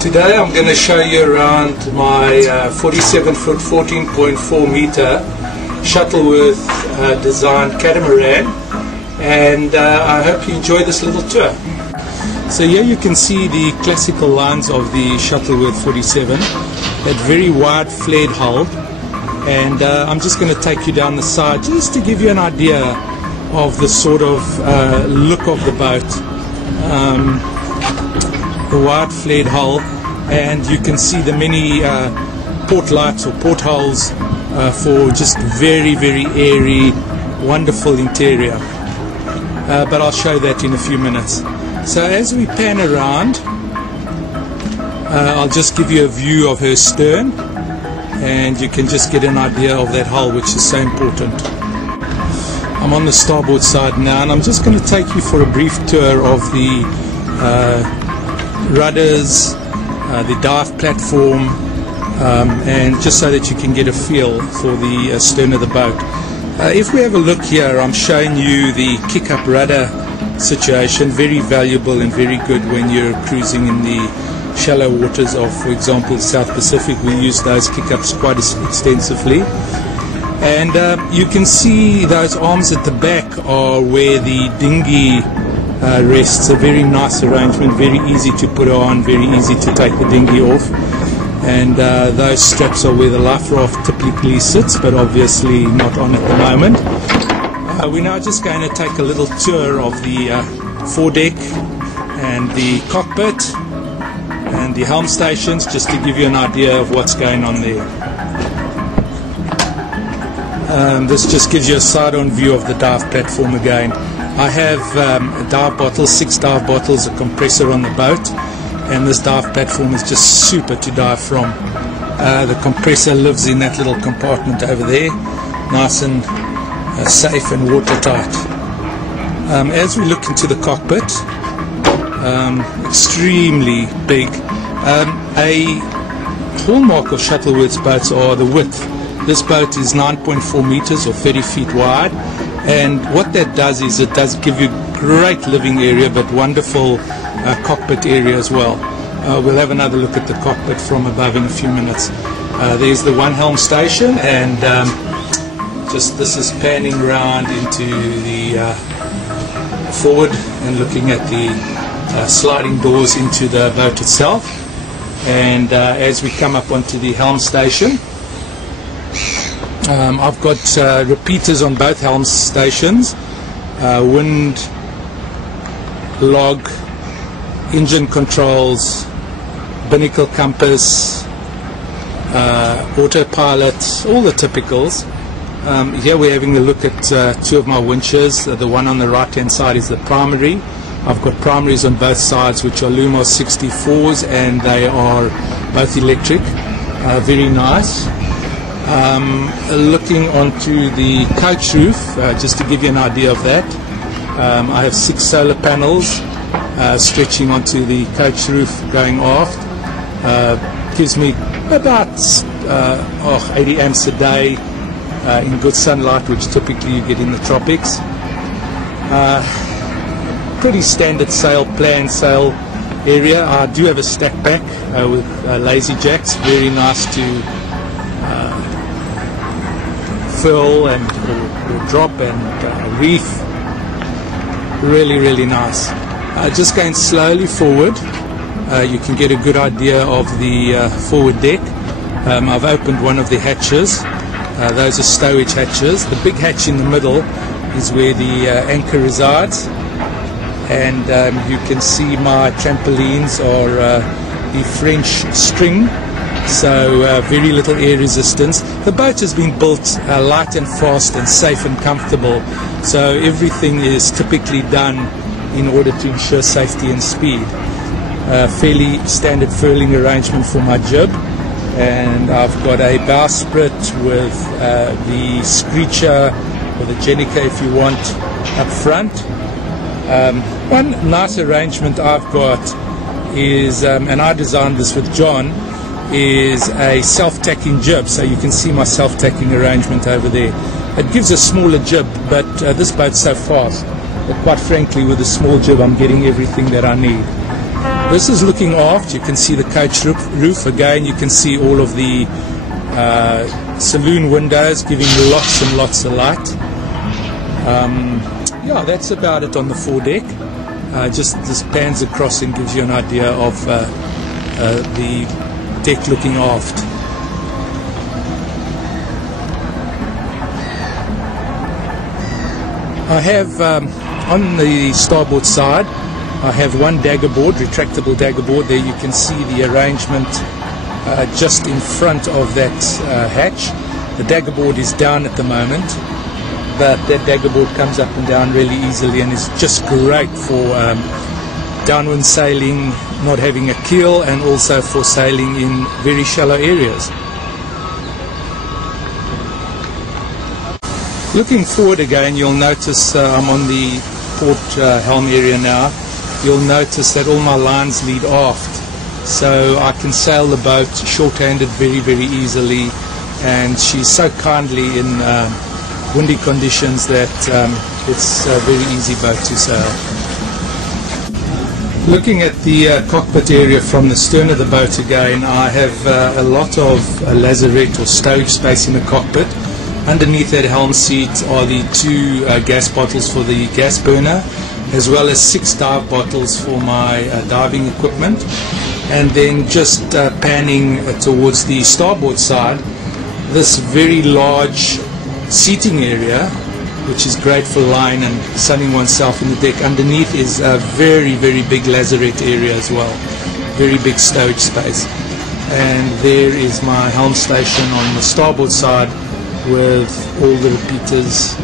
Today I'm going to show you around my 47-foot, 14.4 meter Shuttleworth designed catamaran, and I hope you enjoy this little tour. So here you can see the classical lines of the Shuttleworth 47, that very wide flared hull, and I'm just going to take you down the side just to give you an idea of the sort of look of the boat. The wide flared hull, and you can see the many port lights or portholes for just very, very airy, wonderful interior. But I'll show that in a few minutes. So as we pan around, I'll just give you a view of her stern, and you can just get an idea of that hull, which is so important. I'm on the starboard side now, and I'm just going to take you for a brief tour of the rudders, the dive platform, and just so that you can get a feel for the stern of the boat. If we have a look here, I'm showing you the kick-up rudder situation, very valuable and very good when you're cruising in the shallow waters of, for example, South Pacific. We use those kick-ups quite extensively. And you can see those arms at the back are where the dinghy rests. A very nice arrangement, very easy to put on, very easy to take the dinghy off. And those straps are where the life raft typically sits, but obviously not on at the moment. We're now just going to take a little tour of the foredeck and the cockpit and the helm stations, just to give you an idea of what's going on there. This just gives you a side-on view of the dive platform again. I have a dive bottle, 6 dive bottles, a compressor on the boat, and this dive platform is just super to dive from. The compressor lives in that little compartment over there, nice and safe and watertight. As we look into the cockpit, extremely big. A hallmark of Shuttleworth's boats are the width. This boat is 9.4 meters or 30 feet wide, and what that does is it does give you great living area, but wonderful cockpit area as well. We'll have another look at the cockpit from above in a few minutes. There's the one helm station, and just this is panning around into the forward and looking at the sliding doors into the boat itself. And as we come up onto the helm station, I've got repeaters on both helm stations, wind, log, engine controls, binnacle compass, autopilot, all the typicals. Here we're having a look at 2 of my winches. The one on the right hand side is the primary. I've got primaries on both sides, which are Lumos 64s, and they are both electric. Very nice. Looking onto the coach roof, just to give you an idea of that, I have 6 solar panels stretching onto the coach roof going aft. Gives me about 80 amps a day in good sunlight, which typically you get in the tropics. Pretty standard sail plan, sail area. I do have a stack pack with lazy jacks, very nice to fill and or drop and reef. Really, really nice. Just going slowly forward, you can get a good idea of the forward deck. I've opened one of the hatches. Those are stowage hatches. The big hatch in the middle is where the anchor resides, and you can see my trampolines are the French string, so very little air resistance. The boat has been built light and fast and safe and comfortable, so everything is typically done in order to ensure safety and speed. Fairly standard furling arrangement for my jib, and I've got a bowsprit with the screecher or the Jenica if you want up front. One nice arrangement I've got is, and I designed this with John, is a self-tacking jib. So you can see my self-tacking arrangement over there. It gives a smaller jib, but this boat's so fast but quite frankly with a small jib I'm getting everything that I need. This is looking aft. You can see the coach roof. Again, you can see all of the saloon windows giving lots and lots of light. Yeah, that's about it on the foredeck. Just this pans across and gives you an idea of the deck looking aft. I have on the starboard side, I have one dagger board, retractable dagger board. There you can see the arrangement just in front of that hatch. The dagger board is down at the moment, but that dagger board comes up and down really easily and is just great for downwind sailing, not having a keel, and also for sailing in very shallow areas. Looking forward again, you'll notice I'm on the port helm area now. You'll notice that all my lines lead aft, so I can sail the boat short-handed very, very easily, and she's so kindly in windy conditions that it's a very easy boat to sail. Looking at the cockpit area from the stern of the boat again, I have a lot of lazarette or stowage space in the cockpit. Underneath that helm seat are the two gas bottles for the gas burner, as well as 6 dive bottles for my diving equipment. And then just panning towards the starboard side, this very large seating area, which is great for lying and sunning oneself in the deck. Underneath is a very, very big lazarette area as well, very big stowage space. And there is my helm station on the starboard side with all the repeaters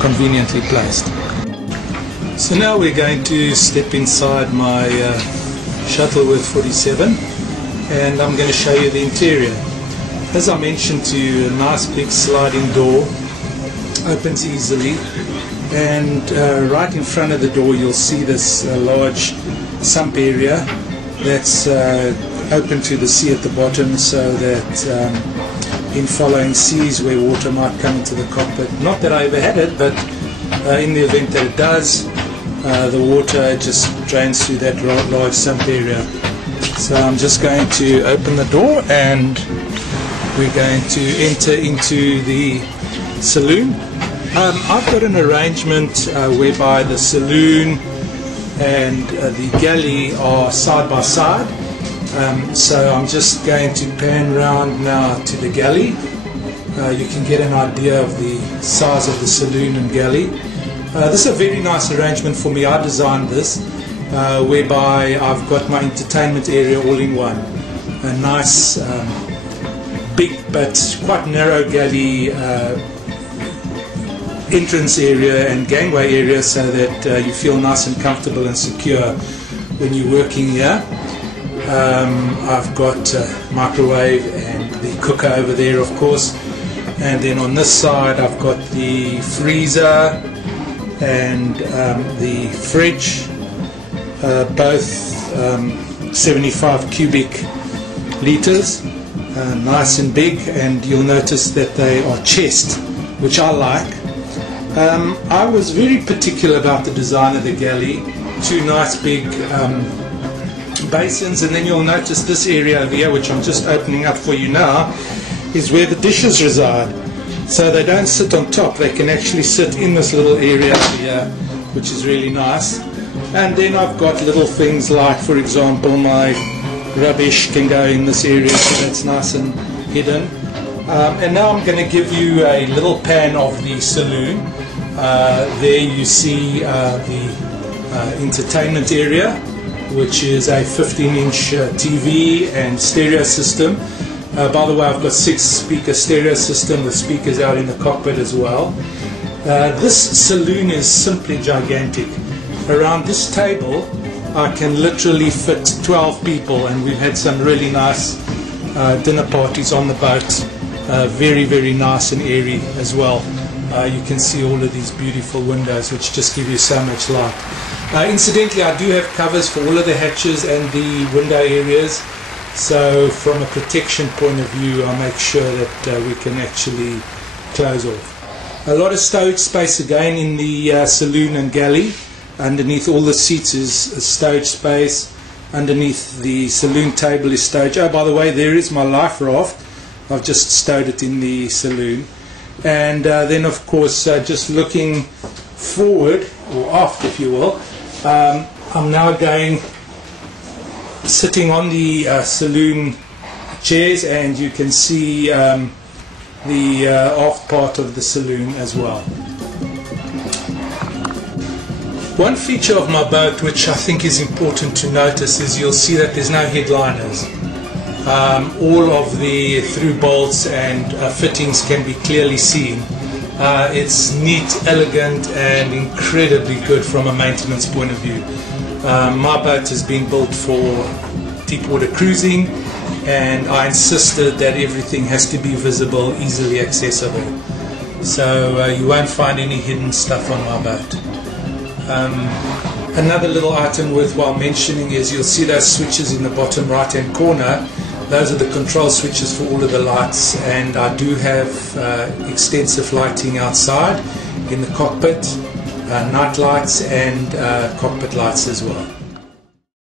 conveniently placed. So now we're going to step inside my Shuttleworth 47, and I'm going to show you the interior. As I mentioned to you, a nice big sliding door, opens easily, and right in front of the door you'll see this large sump area that's open to the sea at the bottom, so that in following seas where water might come into the cockpit, not that I ever had it, but in the event that it does, the water just drains through that large sump area. So I'm just going to open the door and we're going to enter into the saloon. I've got an arrangement whereby the saloon and the galley are side by side. So I'm just going to pan round now to the galley. You can get an idea of the size of the saloon and galley. This is a very nice arrangement for me. I designed this whereby I've got my entertainment area all in one. A nice big but quite narrow galley entrance area and gangway area, so that you feel nice and comfortable and secure when you're working here. I've got microwave and the cooker over there, of course, and then on this side I've got the freezer and the fridge, both 75 cubic liters, nice and big, and you'll notice that they are chest, which I like. I was very particular about the design of the galley. Two nice big basins, and then you'll notice this area over here, which I'm just opening up for you now, is where the dishes reside. So they don't sit on top, they can actually sit in this little area here, which is really nice. And then I've got little things like, for example, my rubbish can go in this area, so that's nice and hidden. And now I'm going to give you a little pan of the saloon. There you see the entertainment area, which is a 15-inch TV and stereo system. By the way, I've got 6-speaker stereo system with speakers out in the cockpit as well. This saloon is simply gigantic. Around this table I can literally fit 12 people, and we've had some really nice dinner parties on the boat. Very, very nice and airy as well. You can see all of these beautiful windows which just give you so much light. Incidentally, I do have covers for all of the hatches and the window areas, so from a protection point of view I make sure that we can actually close off. A lot of stowage space again in the saloon and galley. Underneath all the seats is stowage space. Underneath the saloon table is stowage. Oh, by the way, there is my life raft. I've just stowed it in the saloon. And then, of course, just looking forward, or aft, if you will, I'm now sitting on the saloon chairs, and you can see the aft part of the saloon as well. One feature of my boat which I think is important to notice is you'll see that there's no headliners. All of the through bolts and fittings can be clearly seen. It's neat, elegant and incredibly good from a maintenance point of view. My boat has been built for deep water cruising, and I insisted that everything has to be visible, easily accessible. So you won't find any hidden stuff on my boat. Another little item worthwhile mentioning is you'll see those switches in the bottom right hand corner. Those are the control switches for all of the lights, and I do have extensive lighting outside in the cockpit, night lights and cockpit lights as well.